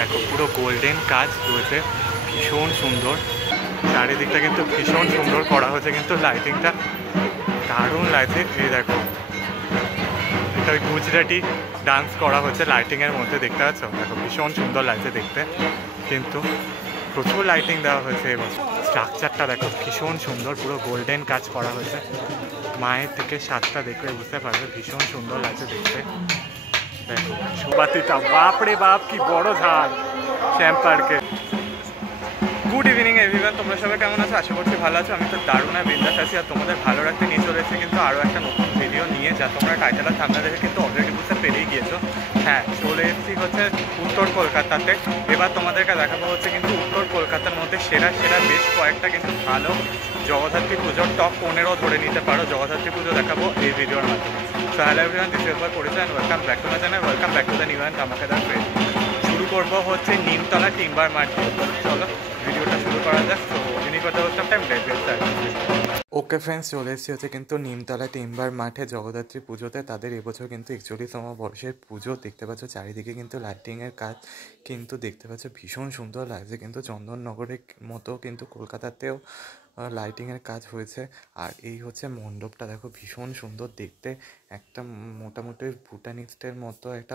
দেখো পুরো গোল্ডেন কাজ রয়েছে, ভীষণ সুন্দর। চারিদিকটা কিন্তু ভীষণ সুন্দর করা হয়েছে, কিন্তু লাইটিংটা দারুণ লাগছে। এই দেখো এটা ওই গুজরাটি ডান্স করা হয়েছে লাইটিংয়ের মধ্যে, দেখতে পাচ্ছ? দেখো ভীষণ সুন্দর লাগছে দেখতে, কিন্তু প্রচুর লাইটিং দেওয়া হয়েছে এবং স্ট্রাকচারটা দেখো ভীষণ সুন্দর, পুরো গোল্ডেন কাজ করা হয়েছে। মায়ের থেকে সাতটা দেখলে বুঝতে পারবে ভীষণ সুন্দর লাগছে দেখতে। দেখো সুবাতিটা, বাপরে বাপ কি বড় ঝাড় শ্যাম পার্কে। গুড ইভিনিং এভরিওয়ান, তোমরা সবাই কেমন আছো? আশা করছি ভালো আছো। আমি তো দারুণ আর বিন্দাস আছি, আর তোমাদের ভালো রাখতে নিয়ে চলেছে কিন্তু আরও একটা নতুন ভিডিও নিয়ে, যা তোমরা টাইটেল আর থাম্বনেল দেখে কিন্তু অলরেডি বুঝতে পেরিয়ে গিয়েছো। হ্যাঁ, চলে এসেছি হচ্ছে উত্তর কলকাতাতে। এবার তোমাদেরকে দেখাবো হচ্ছে কিন্তু উত্তর কলকাতার মধ্যে সেরা সেরা বেশ কয়েকটা কিন্তু ভালো জগদ্ধাত্রী পুজোর টপ 15 ধরে নিতে পারো জগদ্ধাত্রী পুজো দেখাবো এই ভিডিওর মাধ্যমে। So hello everyone, this is Porichoy and welcome back to my channel, welcome back to the new and ধামাকাদার ফ্রেন্ড। শুরু করবো হচ্ছে নিমতলা টিম্বার মার্ট। চলো ভিডিওটা শুরু করা যাক। তো এনি কথা হচ্ছে টাইম ওকে ফ্রেন্ডস, চলে এসেছি হচ্ছে কিন্তু নিমতলা টিম্বার মাঠে জগদ্ধাত্রী পুজোতে। তাদের এবছর কিন্তু 41তম বর্ষের পুজো। দেখতে পাচ্ছ চারিদিকে কিন্তু লাইটিংয়ের কাজ কিন্তু দেখতে পাচ্ছ ভীষণ সুন্দর লাগছে, কিন্তু চন্দননগরের মতো কিন্তু কলকাতাতেও লাইটিংয়ের কাজ হয়েছে। আর এই হচ্ছে মণ্ডপটা, দেখো ভীষণ সুন্দর দেখতে, একটা মোটামুটি ভুটানিস্টের মতো একটা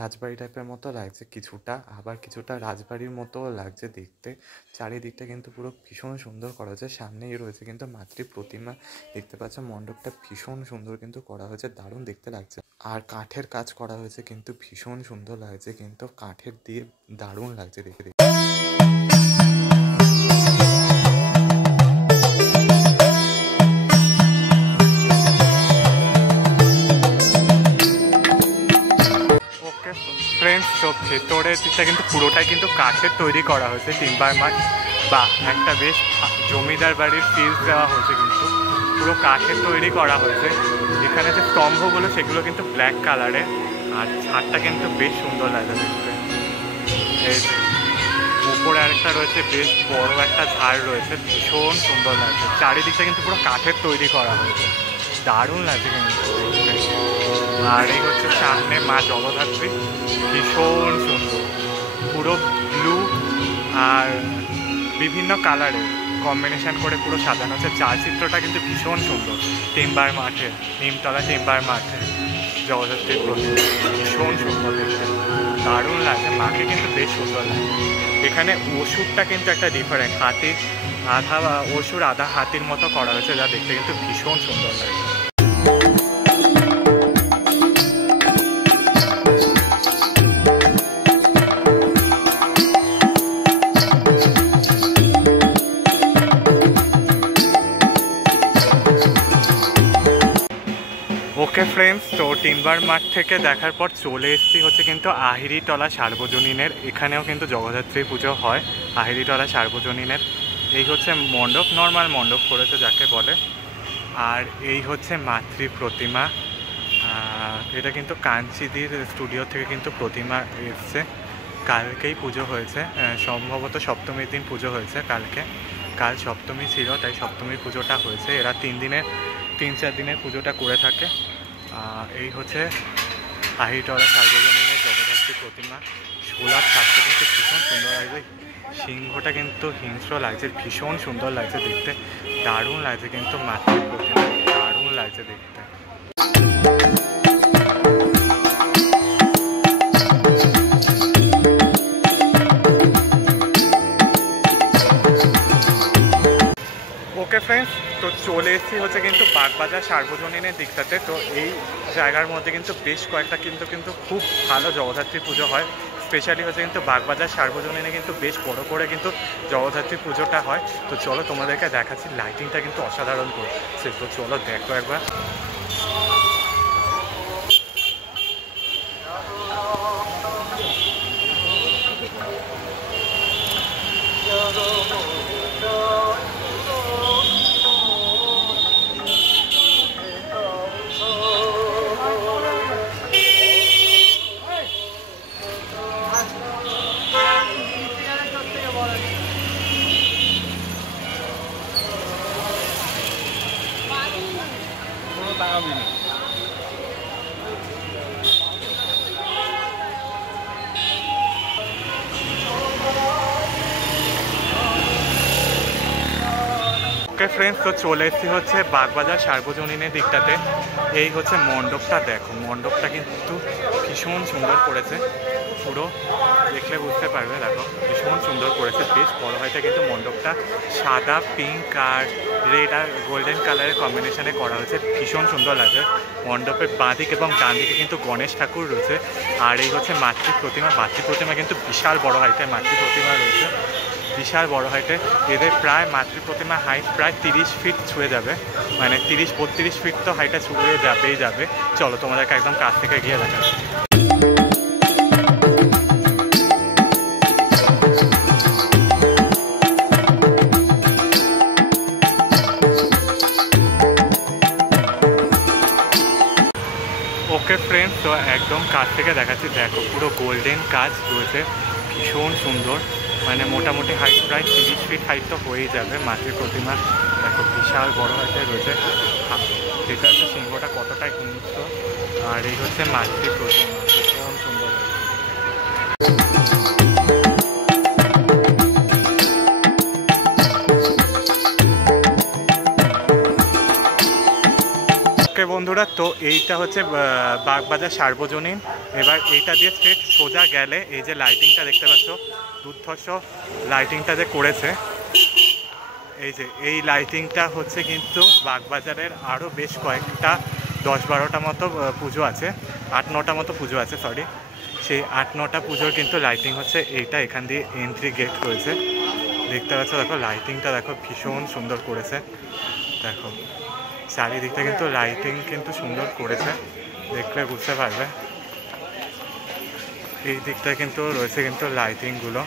রাজবাড়ি টাইপের মতো লাগছে কিছুটা, আবার কিছুটা রাজবাড়ির মতোও লাগছে দেখতে। চারিদিকটা কিন্তু পুরো ভীষণ সুন্দর করা হয়েছে। সামনেই রয়েছে কিন্তু মাতৃ প্রতিমা, দেখতে পাচ্ছ মণ্ডপটা ভীষণ সুন্দর কিন্তু করা হয়েছে, দারুণ দেখতে লাগছে। আর কাঠের কাজ করা হয়েছে কিন্তু ভীষণ সুন্দর লাগছে, কিন্তু কাঠের দিয়ে দারুণ লাগছে দেখে। ফ্রেন্ডস, তো ভেতরের দিকটা কিন্তু পুরোটাই কিন্তু কাঠের তৈরি করা হয়েছে টিম্বার মাঠ, বা একটা বেশ জমিদার বাড়ির ফিল দেওয়া হয়েছে, কিন্তু পুরো কাঠের তৈরি করা হয়েছে। এখানে যে স্তম্ভগুলো সেগুলো কিন্তু ব্ল্যাক কালারের, আর ছাদটা কিন্তু বেশ সুন্দর লাগে দেখতে। এই যে উপরে আরেকটা রয়েছে, বেশ বড় একটা ঝাড় রয়েছে, ভীষণ সুন্দর লাগছে। চারিদিকটা কিন্তু পুরো কাঠের তৈরি করা হয়েছে, দারুণ লাগছে কিন্তু দেখতে। আর এই হচ্ছে সামনে মা জগদ্ধাত্রী, ভীষণ সুন্দর, পুরো ব্লু আর বিভিন্ন কালারের কম্বিনেশন করে পুরো সাজানো হচ্ছে। চালচিত্রটা কিন্তু ভীষণ সুন্দর। টিম্বার মাঠে, নিমতলা টিম্বার মাঠে জগদ্ধাত্রীর প্রতিমা ভীষণ সুন্দর দেখতে, দারুণ লাগে। মাকে কিন্তু বেশ সুন্দর লাগে। এখানে অসুরটা কিন্তু একটা ডিফারেন্ট, হাতির আধা অসুর আধা হাতির মতো করা হয়েছে, যা দেখতে কিন্তু ভীষণ সুন্দর লাগে। ওকে ফ্রেন্ডস, তো টিম্বার মাঠ থেকে দেখার পর চলে এসেছি হচ্ছে কিন্তু আহিরিটলা সার্বজনীনের। এখানেও কিন্তু জগদ্ধাত্রী পুজো হয় আহিরিটলা সার্বজনীনের। এই হচ্ছে মণ্ডপ, নর্মাল মণ্ডপ করেছে যাকে বলে। আর এই হচ্ছে মাতৃ প্রতিমা, এটা কিন্তু কাঞ্চিদির স্টুডিও থেকে কিন্তু প্রতিমা এসছে। কালকেই পুজো হয়েছে, সম্ভবত সপ্তমীর দিন পুজো হয়েছে কালকে। কাল সপ্তমী ছিল, তাই সপ্তমীর পুজোটা হয়েছে। এরা 3-4 দিনের পুজোটা করে থাকে। এই হচ্ছে আহিরিটলা সার্বজনীনের জগদ্ধাত্রী প্রতিমা। সোলার ছাদটা কিন্তু ভীষণ সুন্দর লাগছে, সিংহটা কিন্তু হিংস্র লাগছে, ভীষণ সুন্দর লাগছে দেখতে, দারুণ লাগছে কিন্তু মাতৃ প্রতিমা, দারুণ লাগছে দেখতে। ওকে ফ্রেন্ডস, তো চলে এসেছি হচ্ছে কিন্তু বাগবাজার সার্বজনীনের দিকটাতে। তো এই জায়গার মধ্যে কিন্তু বেশ কয়েকটা কিন্তু খুব ভালো জগদ্ধাত্রী পুজো হয়। স্পেশালি হচ্ছে কিন্তু বাগবাজার সার্বজনীনে কিন্তু বেশ বড় করে কিন্তু জগদ্ধাত্রী পুজোটা হয়। তো চলো তোমাদেরকে দেখাচ্ছি, লাইটিংটা কিন্তু অসাধারণ করছে। তো চলো দেখো একবার। ওকে ফ্রেন্ডস, তো চলে এসেছি হচ্ছে বাগবাজার সার্বজনীনের দিকটাতে। এই হচ্ছে মণ্ডপটা, দেখো মণ্ডপটা কিন্তু ভীষণ সুন্দর করেছে, পুরো দেখলে বুঝতে পারবে। দেখো ভীষণ সুন্দর করেছে, বেশ বড় হয়তো, কিন্তু মণ্ডপটা সাদা, পিঙ্ক আর রেড আর গোল্ডেন কালারের কম্বিনেশনে করা হয়েছে, ভীষণ সুন্দর লাগে। মণ্ডপের বাঁ দিক এবং ডান দিকে কিন্তু গণেশ ঠাকুর রয়েছে। আর এই হচ্ছে মাতৃ প্রতিমা। মাতৃ প্রতিমা কিন্তু বিশাল বড় হাইটের মাতৃ প্রতিমা রয়েছে, বিশাল বড় হাইটে। এদের প্রায় মাতৃ প্রতিমা হাইট প্রায় 30 ফিট ছুঁয়ে যাবে, মানে 30-32 ফিট তো হাইটে ছুঁয়ে যাবেই যাবে। চলো তোমাদেরকে একদম কাছ থেকে গিয়ে দেখাচ্ছি। ওকে ফ্রেন্ডস, তো একদম কাছ থেকে দেখাচ্ছি। দেখো পুরো গোল্ডেন কাজ রয়েছে, ভীষণ সুন্দর, মানে মোটামুটি হাইট প্রায় 30 ফিট হাইট তো হয়েই যাবে মাতৃ প্রতিমা। দেখো বিশাল বড় হাইটে রয়েছে, যেটা হচ্ছে সিংহটা কতটাই উন্নত। আর এই হচ্ছে মাতৃ প্রতিমা, ভীষণ সুন্দর লাগে। বন্ধুরা, তো এইটা হচ্ছে বাগবাজার সার্বজনীন। এবার এইটা দিয়ে স্ট্রেট সোজা গেলে এই যে লাইটিংটা দেখতে পাচ্ছ, দুর্ধর্ষ লাইটিংটা যে করেছে, এই যে এই লাইটিংটা হচ্ছে কিন্তু বাগবাজারের আরও বেশ কয়েকটা 10-12টা মতো পুজো আছে, 8-9টা মতো পুজো আছে, সরি, সেই 8-9টা পুজোর কিন্তু লাইটিং হচ্ছে এইটা। এখান দিয়ে এন্ট্রি গেট রয়েছে, দেখতে পাচ্ছ। দেখো লাইটিংটা দেখো ভীষণ সুন্দর করেছে, দেখো চারিদিকটা কিন্তু লাইটিং কিন্তু সুন্দর করেছে, দেখলে বুঝতে পারবে। এই দিকটা কিন্তু রয়েছে কিন্তু লাইটিংগুলো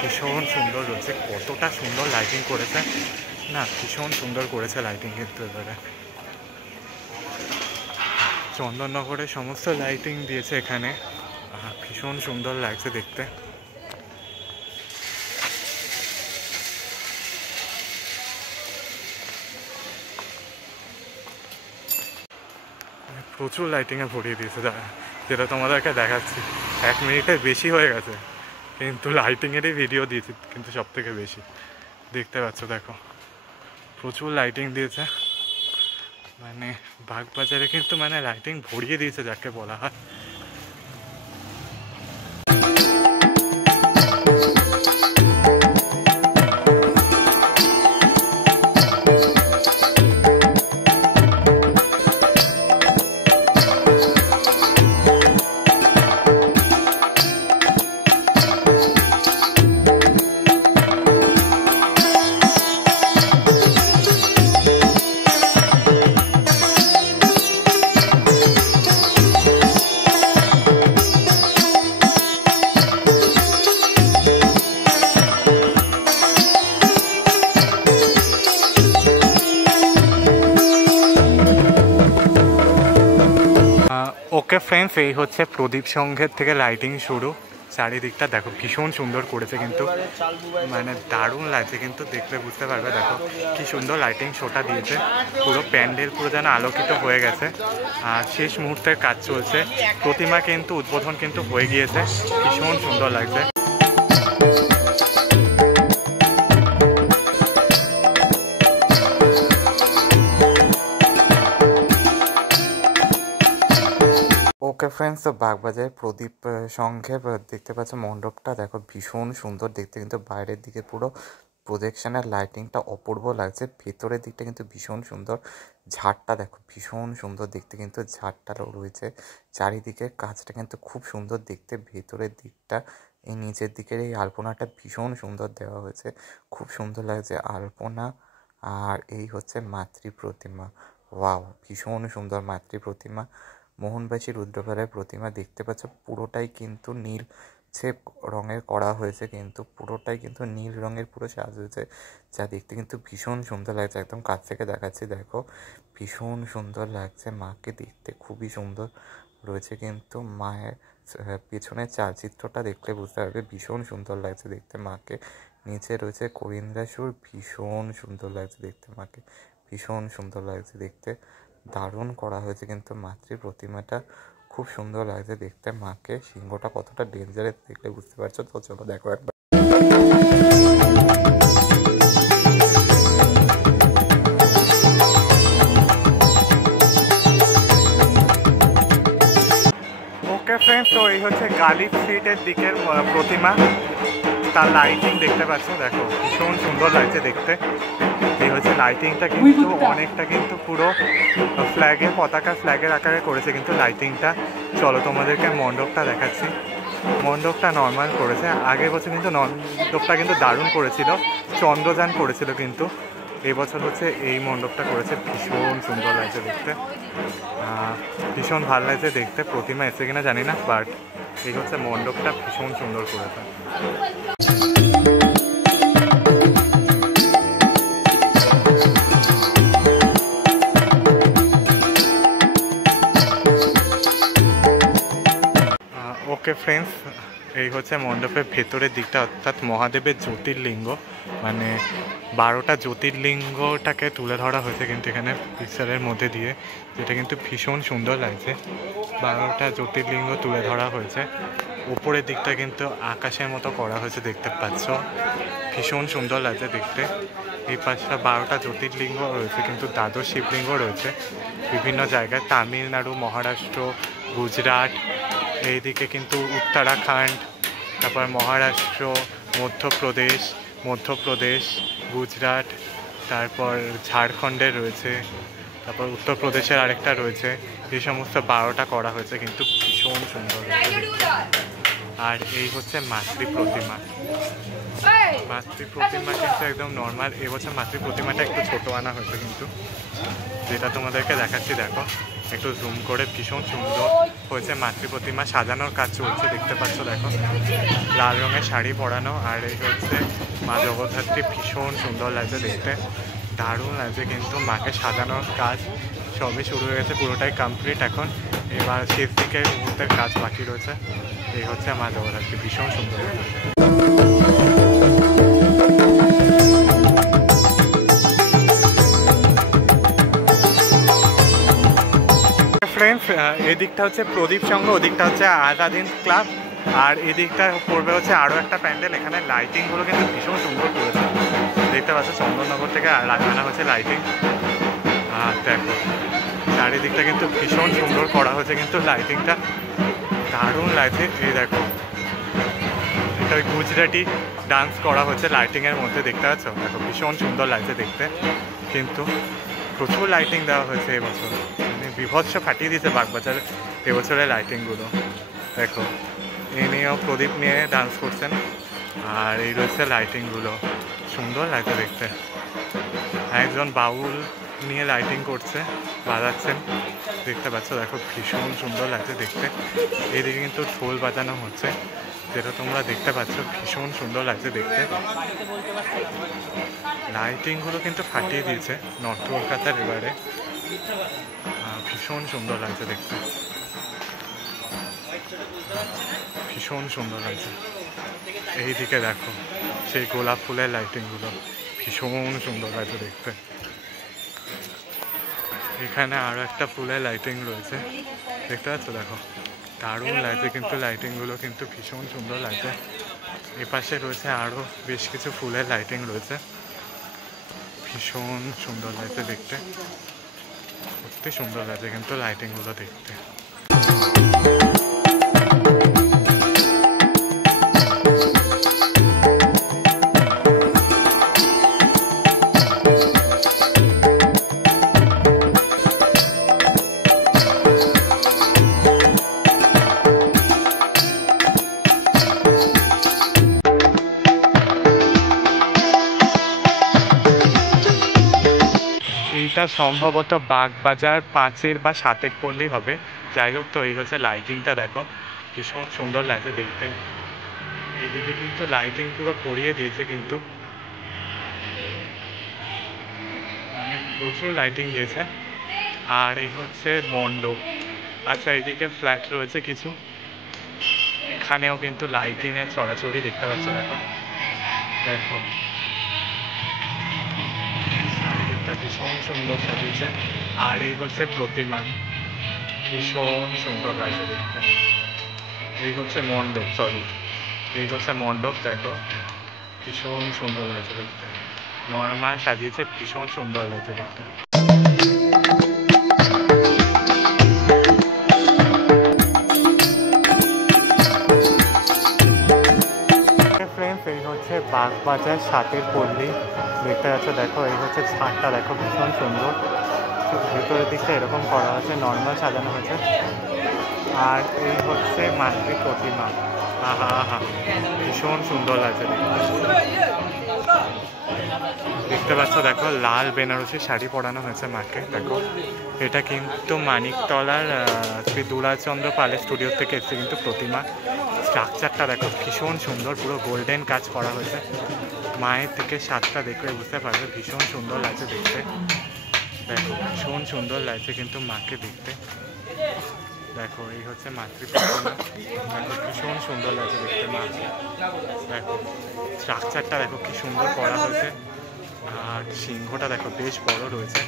ভীষণ সুন্দর রয়েছে, কতটা সুন্দর লাইটিং করেছে না, ভীষণ সুন্দর করেছে লাইটিং কিন্তু। এবারে চন্দননগরে সমস্ত লাইটিং দিয়েছে এখানে, ভীষণ সুন্দর লাগছে দেখতে। প্রচুর লাইটিংয়ে ভরিয়ে দিয়েছে, যেটা তোমাদেরকে দেখাচ্ছি। 1 মিনিটের বেশি হয়ে গেছে, কিন্তু লাইটিংয়েরই ভিডিও দিয়েছি কিন্তু সব থেকে বেশি, দেখতে পাচ্ছ। দেখো প্রচুর লাইটিং দিয়েছে, মানে বাগবাজারে কিন্তু মানে লাইটিং ভরিয়ে দিয়েছে যাকে বলা হয়। ওকে ফ্রেন্ডস, এই হচ্ছে প্রদীপ সংঘের থেকে লাইটিং শুরু। চারিদিকটা দেখো ভীষণ সুন্দর করেছে কিন্তু, মানে দারুণ লাগছে কিন্তু, দেখলে বুঝতে পারবে। দেখো কি সুন্দর লাইটিং শোটা দিয়েছে, পুরো প্যান্ডেল পুরো যেন আলোকিত হয়ে গেছে। আর শেষ মুহূর্তের কাজ চলছে, প্রতিমা কিন্তু উদ্বোধন কিন্তু হয়ে গিয়েছে, ভীষণ সুন্দর লাগছে। ওকে ফ্রেন্ডস, তো বাগবাজারের প্রদীপ সংঘে দেখতে পাচ্ছ মণ্ডপটা দেখো ভীষণ সুন্দর দেখতে, কিন্তু বাইরের দিকে পুরো প্রজেকশনের লাইটিংটা অপূর্ব লাগছে, ভেতরের দিকটা কিন্তু ভীষণ সুন্দর। ঝাড়টা দেখো ভীষণ সুন্দর দেখতে, কিন্তু ঝাড়টাও রয়েছে। চারিদিকের কাজটা কিন্তু খুব সুন্দর দেখতে, ভেতরের দিকটা এই নিচের দিকের এই আলপনাটা ভীষণ সুন্দর দেওয়া হয়েছে, খুব সুন্দর লাগছে আলপনা। আর এই হচ্ছে মাতৃ প্রতিমা, ওয়াও ভীষণ সুন্দর মাতৃ প্রতিমা। মোহনবাসী রুদ্রপাড়ার প্রতিমা দেখতে পাচ্ছ, পুরোটাই কিন্তু নীল রঙের করা হয়েছে, কিন্তু পুরোটাই কিন্তু নীল রঙের পুরো সাজ হয়েছে, যা দেখতে কিন্তু ভীষণ সুন্দর লাগছে। একদম কাছ থেকে দেখাচ্ছি, দেখো ভীষণ সুন্দর লাগছে, মাকে দেখতে খুবই সুন্দর রয়েছে। কিন্তু মায়ের পেছনের চালচিত্রটা দেখলে বুঝতে পারবে, ভীষণ সুন্দর লাগছে দেখতে মাকে। নিচে রয়েছে করিন্দাসুর, ভীষণ সুন্দর লাগছে দেখতে মাকে, ভীষণ সুন্দর লাগছে দেখতে, দারুণ করা হয়েছে কিন্তু মাতৃ প্রতিমাটা, খুব সুন্দর লাগছে দেখতে মাকে। সিংহটা কতটা ডেঞ্জারাস দেখলে বুঝতে পারছো, তো চলো দেখো একবার। এই হচ্ছে গালিব স্ট্রিটের দিকের প্রতিমা, তার লাইটিং দেখতে পাচ্ছ, দেখো ভীষণ সুন্দর লাগছে দেখতে। এই হচ্ছে লাইটিংটা কিন্তু অনেকটা কিন্তু পুরো ফ্ল্যাগের পতাকা ফ্ল্যাগের আকারে করেছে কিন্তু লাইটিংটা। চলো তোমাদেরকে মণ্ডপটা দেখাচ্ছি। মণ্ডপটা নর্মাল করেছে, আগের বছর কিন্তু মণ্ডপটা কিন্তু দারুণ করেছিল, চন্দ্রযান করেছিল, কিন্তু এবছর হচ্ছে এই মণ্ডপটা করেছে। ভীষণ সুন্দর লাগছে দেখতে, ভীষণ ভালো লাগছে দেখতে। প্রতিমা এসে কিনা জানি না, বাট এই হচ্ছে মণ্ডপটা ভীষণ সুন্দর করেছে। ওকে ফ্রেন্ডস, এই হচ্ছে মণ্ডপের ভেতরের দিকটা, অর্থাৎ মহাদেবের জ্যোতির্লিঙ্গ, মানে 12টা জ্যোতির্লিঙ্গটাকে তুলে ধরা হয়েছে কিন্তু এখানে পিকচারের মধ্যে দিয়ে, যেটা কিন্তু ভীষণ সুন্দর লাগছে। 12টা জ্যোতির্লিঙ্গ তুলে ধরা হয়েছে। উপরের দিকটা কিন্তু আকাশের মতো করা হয়েছে, দেখতে পাচ্ছ, ভীষণ সুন্দর লাগছে দেখতে। এই পাশটা 12টা জ্যোতির্লিঙ্গ রয়েছে, কিন্তু দ্বাদশ শিবলিঙ্গ রয়েছে বিভিন্ন জায়গায়, তামিলনাড়ু, মহারাষ্ট্র, গুজরাট, এইদিকে কিন্তু উত্তরাখণ্ড, তারপর মহারাষ্ট্র, মধ্যপ্রদেশ, গুজরাট, তারপর ঝাড়খণ্ডের রয়েছে, তারপর উত্তরপ্রদেশের আরেকটা রয়েছে। এই সমস্ত 12টা করা হয়েছে, কিন্তু ভীষণ সুন্দর। আর এই হচ্ছে মাতৃ প্রতিমা। মাতৃ প্রতিমা কিন্তু একদম নর্মাল, এবছর মাতৃ প্রতিমাটা একটু ছোটো আনা হয়েছে কিন্তু, যেটা তোমাদেরকে দেখাচ্ছি, দেখো একটু জুম করে। ভীষণ সুন্দর হয়েছে মাতৃ প্রতিমা, সাজানোর কাজ চলছে দেখতে পাচ্ছ, দেখো লাল রঙের শাড়ি পরানো। আর এই হচ্ছে মা জগদ্ধাত্রী, ভীষণ সুন্দর লাগছে দেখতে, দারুণ লাগছে কিন্তু। মাকে সাজানোর কাজ সবই শুরু হয়ে গেছে, পুরোটাই কমপ্লিট এখন, এবার শেষ দিকে মুহূর্তের কাজ বাকি রয়েছে। এই হচ্ছে মা জগদ্ধাত্রী, ভীষণ সুন্দর লাগছে। ফ্রেন্ডস, এদিকটা হচ্ছে প্রদীপ সংঘ, ওদিকটা হচ্ছে আজাদিন ক্লাব, আর এদিকটা পড়বে হচ্ছে আরও একটা প্যান্ডেল। এখানে লাইটিংগুলো কিন্তু ভীষণ সুন্দর করেছে, দেখতে পাচ্ছ, চন্দননগর থেকে আনা হচ্ছে লাইটিং। আর দেখো চারিদিকটা কিন্তু ভীষণ সুন্দর করা হয়েছে কিন্তু লাইটিংটা, দারুণ লাগছে। এই দেখো এটা ওই গুজরাটি ডান্স করা হচ্ছে লাইটিংয়ের মধ্যে, দেখতে পাচ্ছ, দেখো ভীষণ সুন্দর লাগছে দেখতে। কিন্তু প্রচুর লাইটিং দেওয়া হয়েছে এবছর, মানে বিভৎস ফাটিয়ে দিয়েছে বাগবাজারের এবছরের লাইটিংগুলো। দেখো এ নিয়েও প্রদীপ নিয়ে ডান্স করছেন, আর এই রয়েছে লাইটিংগুলো, সুন্দর লাগছে দেখতে। একজন বাউল নিয়ে লাইটিং করছে, বাজাচ্ছেন, দেখতে পাচ্ছ, দেখো ভীষণ সুন্দর লাগছে দেখতে। এদিকে কিন্তু ঢোল বাজানো হচ্ছে, যেটা তোমরা দেখতে পাচ্ছ, ভীষণ সুন্দর লাগছে দেখতে। লাইটিংগুলো কিন্তু ফাটিয়ে দিয়েছে নর্থ কলকাতার এবারে, ভীষণ সুন্দর লাগছে দেখতে, ভীষণ সুন্দর লাগছে। এইদিকে দেখো সেই গোলাপ ফুলের লাইটিংগুলো, ভীষণ সুন্দর লাগছে দেখতে। এখানে আরও একটা ফুলের লাইটিং রয়েছে, দেখতে পাচ্ছ, দেখো দারুণ লাগছে কিন্তু লাইটিংগুলো, কিন্তু ভীষণ সুন্দর লাগছে। এপাশে রয়েছে আরও বেশ কিছু ফুলের লাইটিং রয়েছে, ভীষণ সুন্দর লাগছে দেখতে, সত্যি সুন্দর লাগছে কিন্তু লাইটিংগুলো দেখতে। এটা সম্ভবত বাগবাজার 5-এর বা 7-এর পড়লেই হবে, যাই হোক। তো এই হচ্ছে লাইটিংটা, দেখো ভীষণ সুন্দর লাগছে দেখতে। এইদিকে কিন্তু লাইটিং পুরো করিয়ে দিয়েছে, কিন্তু প্রচুর লাইটিং দিয়েছে। আর এই হচ্ছে মণ্ডপ, আচ্ছা এইদিকে ফ্ল্যাট রয়েছে কিছু, এখানেও কিন্তু লাইটিংয়ের চড়াচড়ি দেখতে পাচ্ছি, দেখো দেখো ভীষণ সুন্দর সাজিয়েছে। আর এই হচ্ছে প্রতিমা, ভীষণ সুন্দর লাগছে দেখতে। এই হচ্ছে মণ্ডপ, এই হচ্ছে মণ্ডপ, দেখো ভীষণ সুন্দর লাগছে দেখতে, নর্মাল সাজিয়েছে, ভীষণ সুন্দর লাগছে দেখতে। বাগবাজার সাতের পল্লী দেখতে যাচ্ছে। দেখো এই হচ্ছে ছাদটা, দেখো ভীষণ সুন্দর। ভেতরের দিকটা এরকম করা হয়েছে, নর্মাল সাজানো হয়েছে। আর এই হচ্ছে মাতৃ প্রতিমা, আহা আহা ভীষণ সুন্দর লাগছে দেখতে পাচ্ছ। দেখো লাল বেনারসি শাড়ি পরানো হয়েছে মাকে। দেখো এটা কিন্তু মানিকতলার শ্রী দুলাচন্দ্র পালের স্টুডিও থেকে এসেছে কিন্তু প্রতিমা। স্ট্রাকচারটা দেখো ভীষণ সুন্দর, পুরো গোল্ডেন কাজ করা হয়েছে। মায়ের থেকে সাতটা দেখলে বুঝতে পারবে ভীষণ সুন্দর লাগছে দেখতে। দেখো ভীষণ সুন্দর লাগছে কিন্তু মাকে দেখতে। দেখো এই হচ্ছে মাতৃ প্রতিমা, দেখো ভীষণ সুন্দর লাগছে দেখতে মাকে। দেখো স্ট্রাকচারটা দেখো কি সুন্দর করা হয়েছে। আর সিংহটা দেখো বেশ বড় রয়েছে,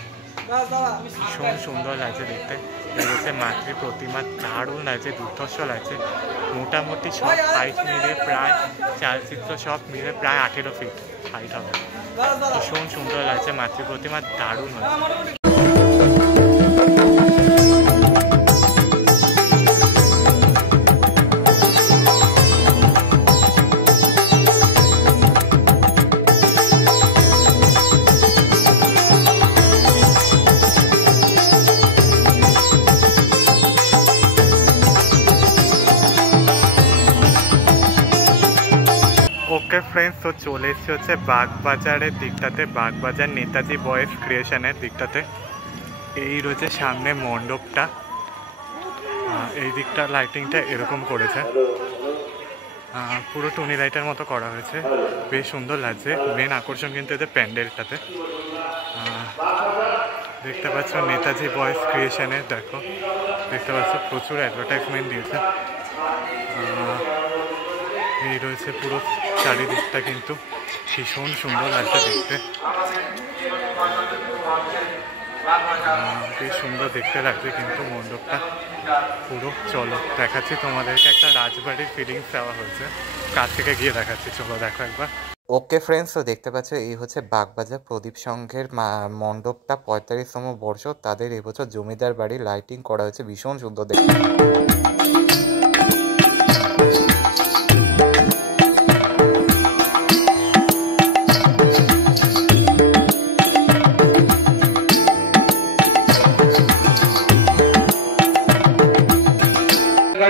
ভীষণ সুন্দর লাগছে দেখতে। এই হচ্ছে মাতৃ প্রতিমা, দারুণ লাগছে, দুর্ধর্ষ লাগছে। মোটামুটি সব হাইট মিলে প্রায় চালচিত্র সব মিলে প্রায় 18 ফিট হাইট হবে। ভীষণ সুন্দর লাগছে মাতৃ প্রতিমা, দারুণ হয়েছে। ওকে ফ্রেন্ডস, তো চলে এসেছি হচ্ছে বাগবাজারের দিকটাতে, বাগবাজার নেতাজি বয়েজ ক্রিয়েশনের দিকটাতে। এই রয়েছে সামনে মণ্ডপটা, এই দিকটা লাইটিংটা এরকম করেছে, পুরো টুনি লাইটের মতো করা হয়েছে, বেশ সুন্দর লাগছে। মেন আকর্ষণ কিন্তু এদের প্যান্ডেলটাতে দেখতে পাচ্ছ নেতাজি বয়েজ ক্রিয়েশনের। দেখো দেখতে পাচ্ছ প্রচুর অ্যাডভার্টাইজমেন্ট দিয়েছে। এই রয়েছে পুরো চারিদিকটা কিন্তু ভীষণ সুন্দর লাগছে দেখতে, বেশ সুন্দর দেখতে লাগছে কিন্তু মণ্ডপটা পুরো। চলো দেখাচ্ছি তোমাদেরকে, একটা রাজবাড়ির ফিলিংস দেওয়া হয়েছে, কাছ থেকে গিয়ে দেখাচ্ছি, চলো দেখো একবার। ওকে ফ্রেন্ডস, তো দেখতে পাচ্ছ এই হচ্ছে বাগবাজার প্রদীপ সংঘের মণ্ডপটা, 45তম বর্ষ তাদের এবছর জমিদার বাড়ি লাইটিং করা হয়েছে, ভীষণ সুন্দর দেখতে।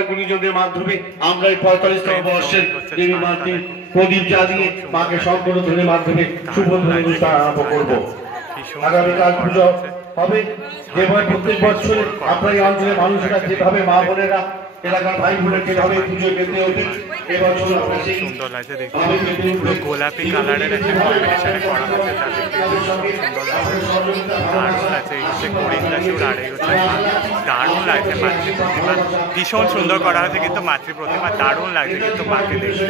গুণীজনের মাধ্যমে আমরা এই 45তম বর্ষের দেবী মাতৃ প্রদীপ জ্বালিয়ে মাকে সংবর্ধনের মাধ্যমে শুভ অনুষ্ঠান আরম্ভ করবো। আগামীকাল পুজো হবে, যেভাবে প্রত্যেক বছরে আপনার এই অঞ্চলের মানুষেরা যেভাবে মা বোনেরা এলাকার ভাই বোনের যেভাবে পুজো পেতে ওঠে, এবছর সুন্দর লাগছে দেখতে, পুরো গোলাপি কালারের একটা কম্বিনেশনে করা হয়েছে, দারুণ লাগছে। এই হচ্ছে করিন্দা চূড়, আর এই হচ্ছে দারুণ লাগছে মাতৃ প্রতিমা, ভীষণ সুন্দর করা হয়েছে কিন্তু মাতৃ প্রতিমা, দারুণ লাগছে কিন্তু মাকে দেখতে।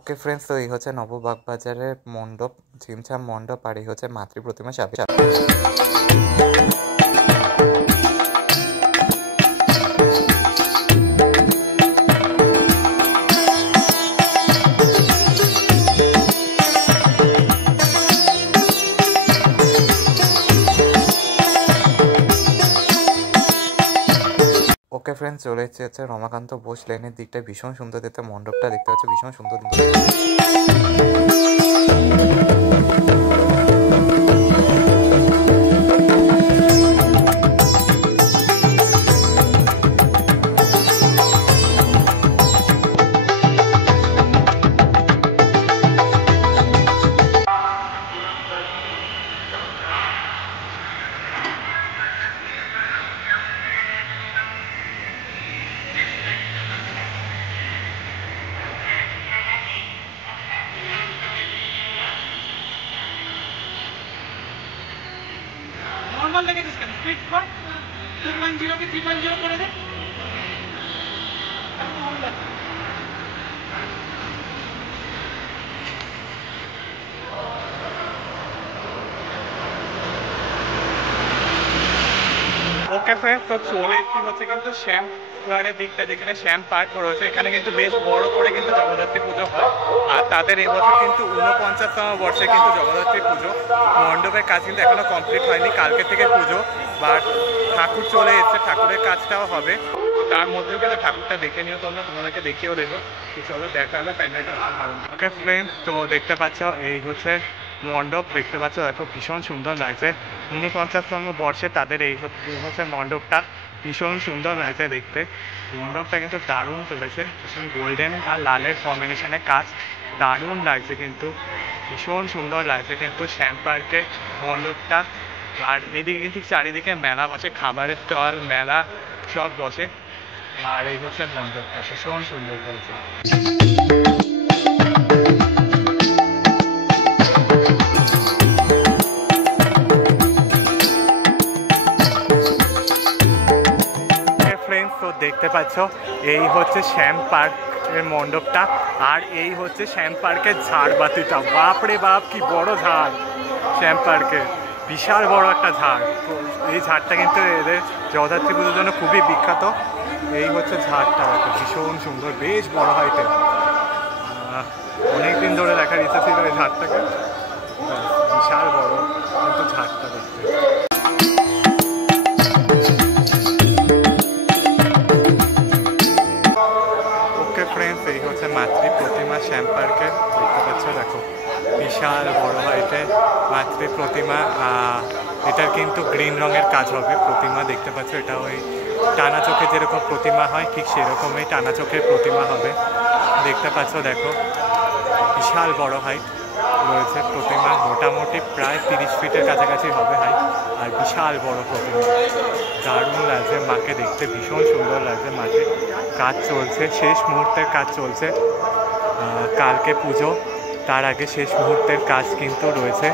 ওকে ফ্রেন্ডস, তো এই হচ্ছে নববাগবাজারের মণ্ডপ, ঝিমছাম মণ্ডপ, আর এই হচ্ছে মাতৃ প্রতিমা সাথে। ওকে ফ্রেন্ডস, চলে এসেছে হচ্ছে রমাকান্ত বোস লেনের দিকটা, ভীষণ সুন্দর দেখতে মণ্ডপটা দেখতে পাচ্ছ, ভীষণ সুন্দর। नॉर्मल लगे जिसका स्पीड पर 310 के 310 করে দে। ওকে ফ্রেন্ডস, তো চলে এসেছি হচ্ছে কিন্তু শ্যাম পুরাণের দিকটা, যেখানে শ্যাম পার্ক রয়েছে। এখানে কিন্তু বেশ বড় করে কিন্তু জগদ্ধাত্রী পুজো হয়, আর তাদের এবছর কিন্তু 49তম বর্ষে কিন্তু জগদ্ধাত্রী পুজো। মণ্ডপ মণ্ডপের কাজ কিন্তু এখনো কমপ্লিট হয়নি, কালকে থেকে পুজো, বাট ঠাকুর চলে এসছে, ঠাকুরের কাজটাও হবে। তার মধ্যে কিন্তু ঠাকুরটা দেখে নিও তোমরা, তোমাদেরকে দেখিয়েও দেবো, চলো দেখা হবে প্যান্ডেলটা। ওকে ফ্রেন্ডস, তো দেখতে পাচ্ছ এই হচ্ছে মণ্ডপ, দেখতে পাচ্ছ দেখো ভীষণ সুন্দর লাগছে। 49তম বর্ষে তাদের এই হচ্ছে মণ্ডপটা, ভীষণ সুন্দর লাগছে দেখতে। মণ্ডপটা কিন্তু দারুণ চলেছে, গোল্ডেন আর লালের কম্বিনেশনে কাজ, দারুণ লাগছে কিন্তু, ভীষণ সুন্দর লাগছে কিন্তু শ্যাম পার্কের মণ্ডপটা। আর এদিকে কিন্তু চারিদিকে মেলা বসে, খাবারের স্টল, মেলা সব বসে। আর এই হচ্ছে মণ্ডপটা, ভীষণ সুন্দর লাগছে। তো দেখতে পাচ্ছ এই হচ্ছে শ্যাম পার্কের মণ্ডপটা, আর এই হচ্ছে শ্যাম পার্কের ঝাড়বাতিটা। বাপরে বাপ, কি বড় ঝাড় শ্যাম পার্কের, বিশাল বড় একটা ঝাড়। তো এই ঝাড়টা কিন্তু এদের জগদ্ধাত্রী পুজোর জন্য খুবই বিখ্যাত। এই হচ্ছে ঝাড়টা, ভীষণ সুন্দর, বেশ বড় হাইটের। অনেকদিন ধরে দেখার ইচ্ছা ছিল এই ঝাড়টাকে, বিশাল বড় কিন্তু ঝাড়টা দেখতে। ফ্রেন্ডস, এই হচ্ছে মাতৃ প্রতিমা শ্যাম পার্কে, দেখতে পাচ্ছ দেখো বিশাল বড় হাইটের মাতৃ প্রতিমা। এটার কিন্তু গ্রিন রঙের কাজ হবে প্রতিমা, দেখতে পাচ্ছ এটা ওই টানা চোখে যেরকম প্রতিমা হয় ঠিক সেরকমই টানা চোখের প্রতিমা হবে, দেখতে পাচ্ছ দেখো বিশাল বড় হাইট রয়েছে প্রতিমা, মোটামুটি প্রায় 30 ফিটের কাছাকাছি হবে হাইট, আর বিশাল বড় প্রতিমা, দারুণ লাগছে মাকে দেখতে, ভীষণ সুন্দর লাগছে মাকে। কাজ চলছে, শেষ মুহূর্তের কাজ চলছে, কালকে পুজো, তার আগে শেষ মুহূর্তের কাজ কিন্তু রয়েছে।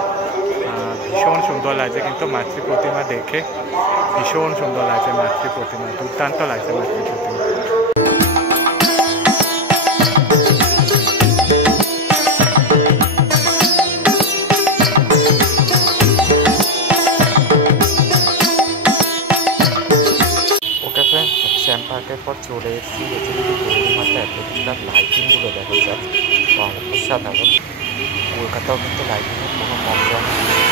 ভীষণ সুন্দর লাগছে কিন্তু মাতৃ প্রতিমা দেখে, ভীষণ সুন্দর লাগছে মাতৃ প্রতিমা, দুর্দান্ত লাগছে মাতৃ প্রতিমা। শ্যাম পার্কের পর চলে এসেছি হচ্ছে গৌরীমাতা এতটা লাইটিংগুলো দেখা যায় অসাধারণ। কলকাতাও কিন্তু লাইটিংয়ের কোনো কম দাম,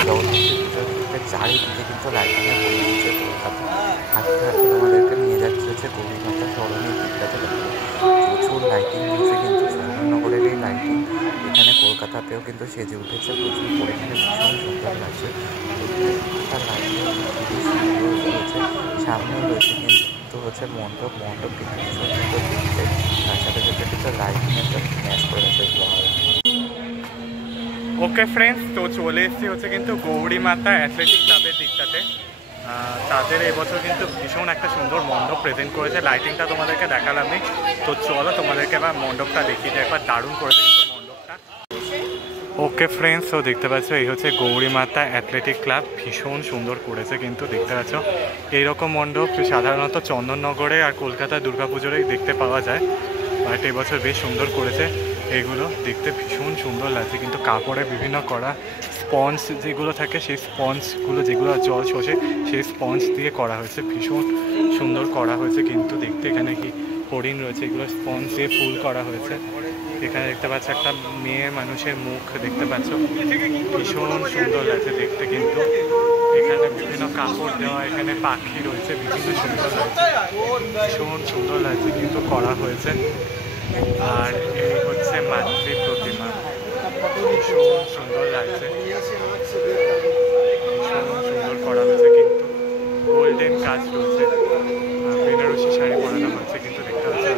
জগদ্ধাত্রী পুজোর চারিদিকে কিন্তু লাইটিংয়ে ভরে দিচ্ছে কলকাতা। হাঁটতে হাঁটতে তোমাদেরকে নিয়ে যাচ্ছে হচ্ছে গৌরীমাতা সরণির দিকটাতে, প্রচুর লাইটিং দিয়েছে কিন্তু চন্দননগরের এই লাইটিং এখানে কলকাতাতেও কিন্তু সেজে উঠেছে প্রচুর পরিমাণে, ভীষণ সুন্দর লাগছে। প্রত্যেকটা লাইটিং খুবই সুন্দর রয়েছে, সামনেও রয়েছে কিন্তু হচ্ছে মণ্ডপ কিন্তু ভীষণ সুন্দর দেখতে, তার সাথে সাথে কিন্তু লাইটিংয়ের জন্য ম্যাচ করে গেছে। ওকে ফ্রেন্ডস, তো চলে এসেছি হচ্ছে কিন্তু গৌরীমাতা অ্যাথলেটিক ক্লাবের দিকটাতে। তাদের এবছর কিন্তু ভীষণ একটা সুন্দর মণ্ডপ প্রেজেন্ট করেছে, লাইটিংটা তোমাদেরকে দেখালামই। তো চলো তোমাদেরকে এবার মণ্ডপটা দেখিয়ে দিই, একবার দারুণ করেছে কিন্তু মণ্ডপটা। ওকে ফ্রেন্ডস, তো দেখতে পাচ্ছ এই হচ্ছে গৌরীমাতা অ্যাথলেটিক ক্লাব, ভীষণ সুন্দর করেছে কিন্তু, দেখতে পাচ্ছ এইরকম মণ্ডপ সাধারণত চন্দননগরে আর কলকাতায় দুর্গাপুজোরেই দেখতে পাওয়া যায়, বাট এবছর বেশ সুন্দর করেছে। এগুলো দেখতে ভীষণ সুন্দর লাগছে কিন্তু, কাপড়ে বিভিন্ন করা স্পঞ্জ যেগুলো থাকে সেই স্পঞ্জগুলো যেগুলো জল শোষে সেই স্পঞ্জ দিয়ে করা হয়েছে, ভীষণ সুন্দর করা হয়েছে কিন্তু দেখতে। এখানে কি হরিণ রয়েছে, এগুলো স্পঞ্জ দিয়ে ফুল করা হয়েছে। এখানে দেখতে পাচ্ছ একটা মেয়ে মানুষের মুখ দেখতে পাচ্ছ, ভীষণ সুন্দর লাগছে দেখতে কিন্তু। এখানে বিভিন্ন কাপড় দেওয়া, এখানে পাখি রয়েছে, বিভিন্ন সুন্দর লাগছে, ভীষণ সুন্দর লাগছে কিন্তু করা হয়েছে। আর এই হচ্ছে মাতৃ প্রতিমা, ভীষণ সুন্দর লাগছে, ভীষণ সুন্দর করা হয়েছে কিন্তু, গোল্ডেন কাজ রয়েছে, বেনারসি শাড়ি পরানো হয়েছে কিন্তু দেখতে পাচ্ছি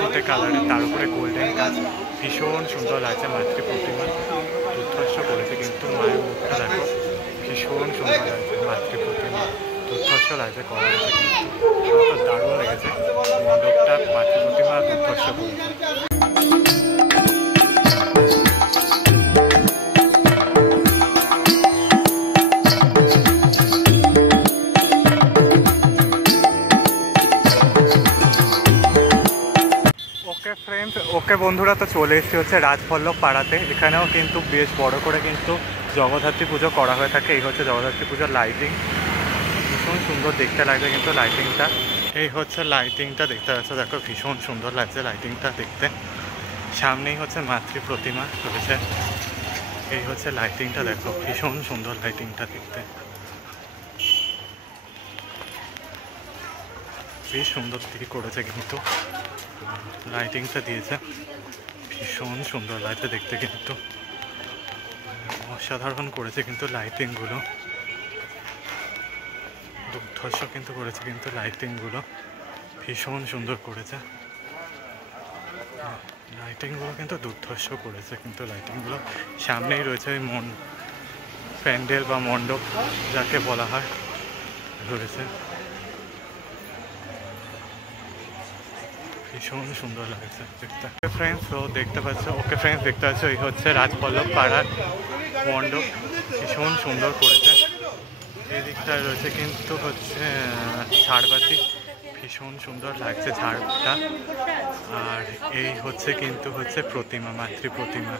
তুতে কালারের, তার উপরে গোল্ডেন কাজ, ভীষণ সুন্দর লাগছে মাতৃ প্রতিমা, দুর্ধর্ষ করেছে কিন্তু মায়ের মুখটা দেখো, ভীষণ সুন্দর লাগছে মাতৃ প্রতিমা, দুর্ধর্ষ লাগছে করা হয়েছে কিন্তু, দারুণ লেগেছে মণ্ডপটা, মাতৃ প্রতিমা দুর্ধর্ষ করেছে। ওকে বন্ধুরা, তো চলে এসেছি হচ্ছে রাজবল্লভ পাড়াতে, এখানেও কিন্তু বেশ বড় করে কিন্তু জগদ্ধাত্রী পুজো করা হয়ে থাকে। এই হচ্ছে জগদ্ধাত্রী পুজোর লাইটিং, ভীষণ সুন্দর দেখতে লাগছে কিন্তু লাইটিংটা। এই হচ্ছে লাইটিংটা দেখতে পাচ্ছ দেখো, ভীষণ সুন্দর লাগছে লাইটিংটা দেখতে। সামনেই হচ্ছে মাতৃ প্রতিমা রয়েছে, এই হচ্ছে লাইটিংটা, দেখো ভীষণ সুন্দর লাইটিংটা দেখতে, বেশ সুন্দর দিকে করেছে কিন্তু লাইটিংটা দিয়েছে, ভীষণ সুন্দর লাগছে দেখতে, কিন্তু অসাধারণ করেছে কিন্তু লাইটিংগুলো, দুর্ধর্ষ কিন্তু করেছে কিন্তু লাইটিংগুলো, ভীষণ সুন্দর করেছে লাইটিংগুলো, কিন্তু দুর্ধর্ষ করেছে কিন্তু লাইটিংগুলো। সামনেই রয়েছে ওই প্যান্ডেল বা মণ্ডপ যাকে বলা হয় রয়েছে, ভীষণ সুন্দর লাগছে দেখতে। ফ্রেন্ডস তো দেখতে পাচ্ছ, ওকে ফ্রেন্ডস দেখতে পাচ্ছ এই হচ্ছে রাজপল্লব পাড়ার মণ্ডপ, ভীষণ সুন্দর করেছে। এই দিকটায় রয়েছে কিন্তু হচ্ছে ঝাড়বাতি, ভীষণ সুন্দর লাগছে ঝাড়টা। আর এই হচ্ছে কিন্তু হচ্ছে প্রতিমা, মাতৃ প্রতিমা,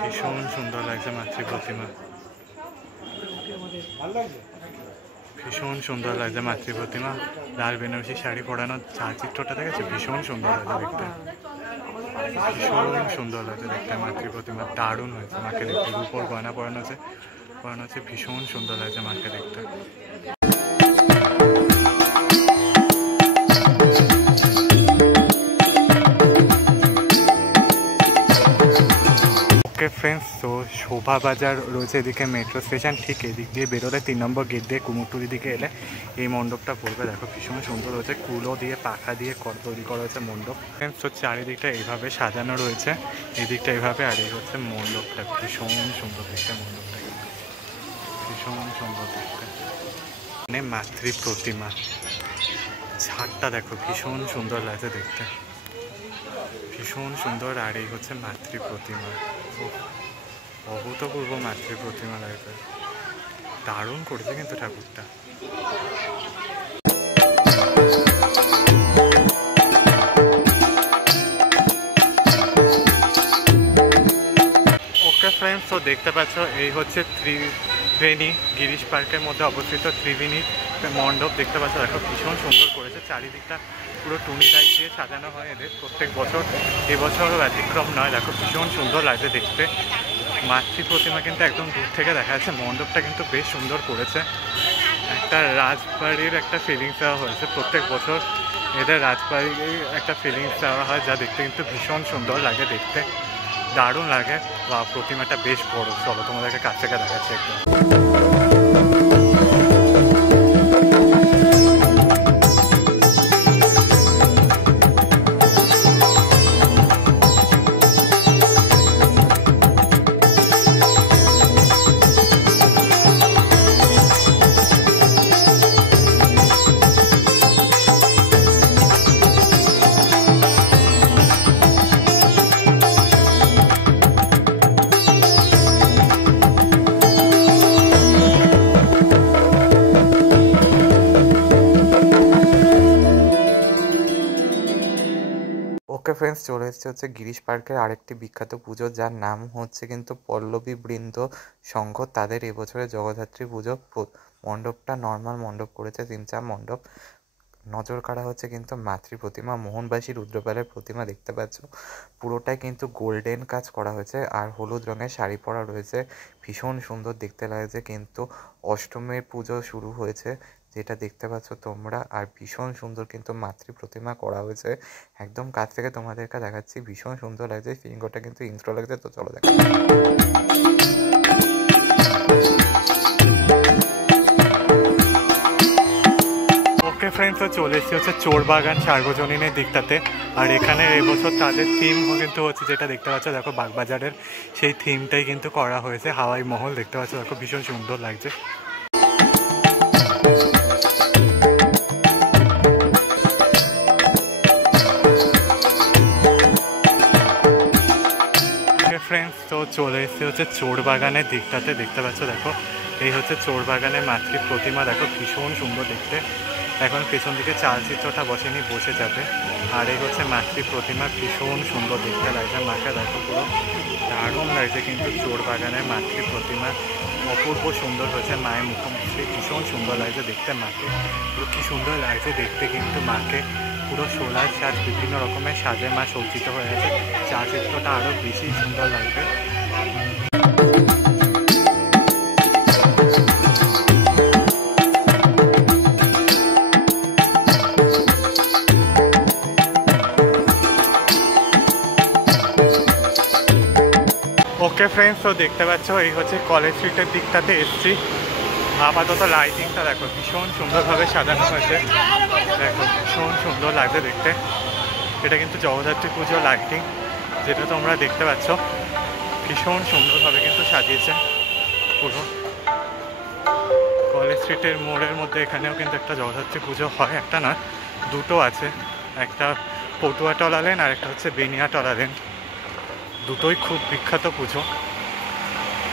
ভীষণ সুন্দর লাগছে মাতৃ প্রতিমা, ভীষণ সুন্দর লাগছে মাতৃ প্রতিমা। লাল বেনারসি শাড়ি পরানো চালচিত্রটা দেখেছে, ভীষণ সুন্দর লাগছে দেখতে, ভীষণ সুন্দর লাগছে দেখতে মাতৃ প্রতিমা, দারুণ হয়েছে মাকে দেখতে, রূপোর গয়না পরানো হচ্ছে, ভীষণ সুন্দর লাগছে মাকে দেখতে। ওকে ফ্রেন্ডস, তো শোভা বাজার রয়েছে এদিকে মেট্রো স্টেশন, ঠিক এদিক দিয়ে বেরোলে 3 নম্বর গেট দিয়ে কুমোরটুলির দিকে এলে এই মণ্ডপটা পড়বে, দেখো ভীষণ সুন্দর হয়েছে, কুলো দিয়ে পাখা দিয়ে তৈরি করা হয়েছে মণ্ডপ। ফ্রেন্ডস তো চারিদিকটা এইভাবে সাজানো রয়েছে, এদিকটা এইভাবে, আর এই হচ্ছে মণ্ডপটা, ভীষণ সুন্দর দেখতে মণ্ডপটা, ভীষণ সুন্দর দেখতে। মানে মাতৃ প্রতিমা, ছাদটা দেখো ভীষণ সুন্দর লাগছে দেখতে, ভীষণ সুন্দর। আর এই হচ্ছে মাতৃ প্রতিমা, অভূতপূর্ব মাতৃ প্রতিমা লাগবে, দারুণ করেছে কিন্তু ঠাকুরটা। ওকে ফ্রেন্ডস, তো দেখতে পাচ্ছ এই হচ্ছে ত্রিবেণী গিরিশ পার্কের মধ্যে অবস্থিত ত্রিবেণী মণ্ডপ দেখতে পাচ্ছ, দেখো ভীষণ সুন্দর করেছে, চারিদিকটা পুরো টুনি লাইট দিয়ে সাজানো হয় এদের প্রত্যেক বছর, এবছরও ব্যতিক্রম নয়, দেখো ভীষণ সুন্দর লাগছে দেখতে। মাতৃ প্রতিমা কিন্তু একদম দূর থেকে দেখা যাচ্ছে, মণ্ডপটা কিন্তু বেশ সুন্দর করেছে, একটা রাজবাড়ির একটা ফিলিংস দেওয়া হয়েছে, প্রত্যেক বছর এদের রাজবাড়ির একটা ফিলিংস দেওয়া হয়, যা দেখতে কিন্তু ভীষণ সুন্দর লাগে দেখতে, দারুণ লাগে। বা প্রতিমাটা বেশ বড়, চলো তোমাদেরকে কাছ থেকে দেখাচ্ছি একদম। ওকে ফ্রেন্ডস, চলে এসেছে হচ্ছে গিরিশ পার্কের আরেকটি বিখ্যাত পুজো, যার নাম হচ্ছে কিন্তু পল্লবী বৃন্দ সংঘ, তাদের এবছরের জগদ্ধাত্রী পুজো। মণ্ডপটা নর্মাল মণ্ডপ করেছে, 3-4 মণ্ডপ, নজর কাড়া হচ্ছে কিন্তু মাতৃ প্রতিমা, মোহনবাসী রুদ্রপালের প্রতিমা দেখতে পাচ্ছ, পুরোটাই কিন্তু গোল্ডেন কাজ করা হয়েছে, আর হলুদ রঙের শাড়ি পরা রয়েছে, ভীষণ সুন্দর দেখতে লাগছে কিন্তু। অষ্টমীর পুজো শুরু হয়েছে যেটা দেখতে পাচ্ছ তোমরা, আর ভীষণ সুন্দর কিন্তু মাতৃ প্রতিমা করা হয়েছে, একদম কাছ থেকে তোমাদেরকে দেখাচ্ছি, ভীষণ সুন্দর লাগছে, ফিঙ্গরটা কিন্তু ইন্ট্রো লাগছে, তো চলো দেখা। ওকে ফ্রেন্ডস, তো চলে এসেছি হচ্ছে চোরবাগান সার্বজনীনের দিকটাতে, আর এখানে এবছর তাদের থিম কিন্তু হচ্ছে যেটা দেখতে পাচ্ছ, দেখো বাগবাজারের সেই থিমটাই কিন্তু করা হয়েছে, হাওয়াই মহল দেখতে পাচ্ছ, দেখো ভীষণ সুন্দর লাগছে। ফ্রেন্ডস, তো চলে এসেছি হচ্ছে চোরবাগানের দিকটাতে, দেখতে পাচ্ছ দেখো এই হচ্ছে চোরবাগানের মাতৃ প্রতিমা, দেখো ভীষণ সুন্দর দেখতে, এখন পেছন দিকে চালচিত্রটা বসেনি, বসে যাবে, আর এই হচ্ছে মাতৃ প্রতিমা, ভীষণ সুন্দর দেখতে লাগছে মাকে, দেখো পুরো দারুণ লাগছে কিন্তু চোরবাগানের মাতৃ প্রতিমা, অপূর্ব সুন্দর হয়েছে, মায়ের মুখোমুখি ভীষণ সুন্দর লাগছে দেখতে মাকে, পুরো কী সুন্দর লাগছে দেখতে কিন্তু মাকে, পুরো সোলার সাজ বিভিন্ন রকমের সাজে মা সজ্জিত হয়ে আছে, চালচিত্রটা আরও বেশি সুন্দর লাগবে। ওকে ফ্রেন্ডস, তো দেখতে পাচ্ছ এই হচ্ছে কলেজ স্ট্রিটের দিকটাতে এসছি। আপাতত লাইটিংটা দেখো ভীষণ সুন্দরভাবে সাজানো হয়েছে, দেখো ভীষণ সুন্দর লাগছে দেখতে। এটা কিন্তু জগদ্ধাত্রী পুজো লাইটিং, যেটা তোমরা দেখতে পাচ্ছ ভীষণ সুন্দরভাবে কিন্তু সাজিয়েছে পুরো কলেজ স্ট্রিটের মোড়ের মধ্যে। এখানেও কিন্তু একটা জগদ্ধাত্রী পুজো হয়, একটা না দুটো আছে, একটা পটুয়াটলা লেন আর একটা হচ্ছে বেনিয়াটলা লেন, দুটোই খুব বিখ্যাত পুজো।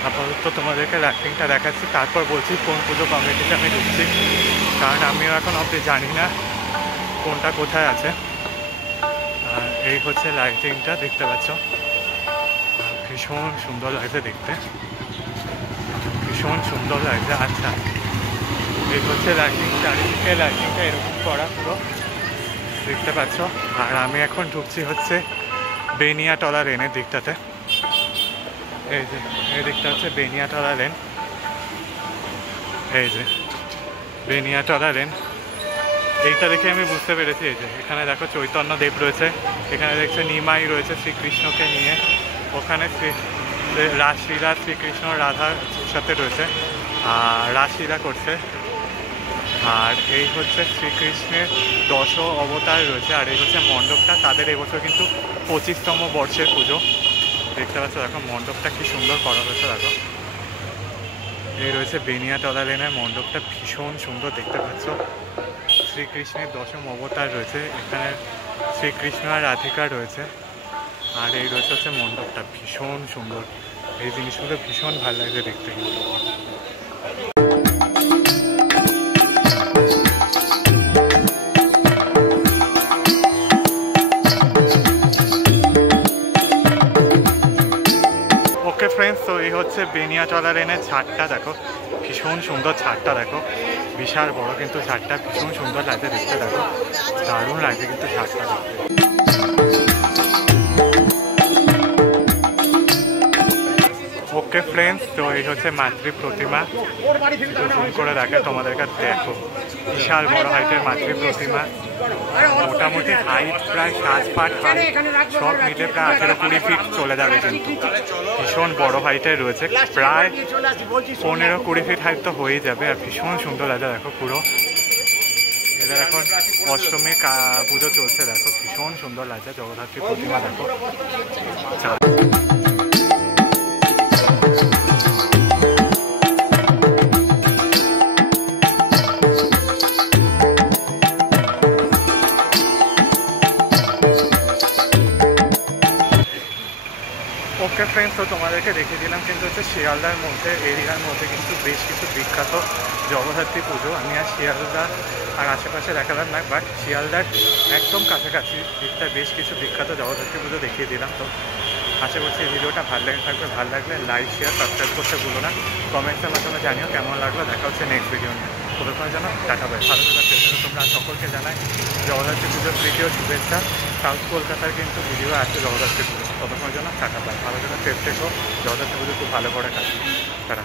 আপাতত তোমাদেরকে লাইটিংটা দেখাচ্ছি, তারপর বলছি কোন পুজো কমিটিতে আমি ঢুকছি, কারণ আমিও এখন অবধি জানি না কোনটা কোথায় আছে। আর এই হচ্ছে লাইটিংটা দেখতে পাচ্ছ, ভীষণ সুন্দর লাগছে দেখতে, ভীষণ সুন্দর লাগছে। আচ্ছা, এই হচ্ছে লাইটিং, চারিদিকে লাইটিংটা এরকম করা পুরো দেখতে পাচ্ছ। আর আমি এখন ঢুকছি হচ্ছে বেনিয়াটলা লেনের দিকটাতে। এই যে এই দিকটা হচ্ছে বেনিয়াটলা লেন, এই যে বেনিয়াটলা লেন। এইটা দেখে আমি বুঝতে পেরেছি, এই যে এখানে দেখো চৈতন্য দেব রয়েছে, এখানে দেখছে নিমাই রয়েছে শ্রীকৃষ্ণকে নিয়ে, ওখানে রাসলীলা শ্রীকৃষ্ণ রাধার সাথে রয়েছে আর রাসলীলা করছে। আর এই হচ্ছে শ্রীকৃষ্ণের 10 অবতার রয়েছে। আর এই হচ্ছে মণ্ডপটা, তাদের এবছর কিন্তু 25তম বর্ষের পুজো দেখতে পাচ্ছ। দেখো মণ্ডপটা কি সুন্দর করা হয়েছে, দেখো এই রয়েছে বেনিয়াটলা লেনের মণ্ডপটা, ভীষণ সুন্দর দেখতে পাচ্ছ। শ্রীকৃষ্ণের 10ম অবতার রয়েছে এখানে, শ্রীকৃষ্ণ আর রাধিকা রয়েছে। আর এই রয়েছে হচ্ছে মণ্ডপটা, ভীষণ সুন্দর, এই জিনিসগুলো ভীষণ ভালো লাগছে দেখতে কিন্তু। ওকে ফ্রেন্ডস, তো এই হচ্ছে বেনিয়াটলা লেনের ছাদটা, দেখো ভীষণ সুন্দর ছাদটা, দেখো বিশাল বড় কিন্তু ছাদটা, ভীষণ সুন্দর লাগছে দেখতে, দেখো দারুণ লাগছে কিন্তু ছাদটা দেখতে। ওকে ফ্রেন্ডস, তো এই হচ্ছে মাতৃ প্রতিমা, জুম করে দেখে তোমাদের কাছে, দেখো বিশাল বড় হাইটের মাতৃ প্রতিমা, মোটামুটি হাইট প্রায় 7 ফুট হাইট, সব মিলে প্রায় 18-20 ফিট চলে যাবে কিন্তু, ভীষণ বড় হাইটের রয়েছে, প্রায় 15-20 ফিট হাইট তো হয়েই যাবে। আর ভীষণ সুন্দর লাগে দেখো পুরো, এদের এখন অষ্টমী পুজো চলছে, দেখো ভীষণ সুন্দর লাগছে জগদ্ধাত্রী প্রতিমা, দেখো ওকে ফ্রেন্ডস, তো তোমাদেরকে দেখিয়ে দিলাম কিন্তু হচ্ছে শিয়ালদার মধ্যে এরিয়ার মধ্যে কিন্তু বেশ কিছু বিখ্যাত জগদ্ধাত্রী পুজো। আমি আর শিয়ালদা আর আশেপাশে দেখালাম না, বাট শিয়ালদার একদম কাছাকাছি দিকটা বেশ কিছু বিখ্যাত জগদ্ধাত্রী পুজো দেখিয়ে দিলাম। তো আশা করছি এই ভিডিওটা ভালো লেগে থাকবে, ভালো লাগলে লাইক শেয়ার সাবস্ক্রাইব করতে ভুলো না, কমেন্টসের মাধ্যমে জানিও কেমন লাগলো। দেখা হচ্ছে নেক্সট ভিডিও নিয়ে, ততক্ষণের জন্য টাটা বাই, ভালো থাকার চেষ্টা করো তোমরা। সকলকে জানাই জগদ্ধাত্রী পুজোর ভিডিও শুভেচ্ছা, সাউথ কলকাতার কিন্তু ভিডিও আছে জগদ্ধাত্রী পুজো, ততক্ষণের জন্য টাটা বাই, ভালো থাকার চেষ্টা করো, জগদ্ধাত্রী পুজো খুব ভালো করে কাটবে, তারা।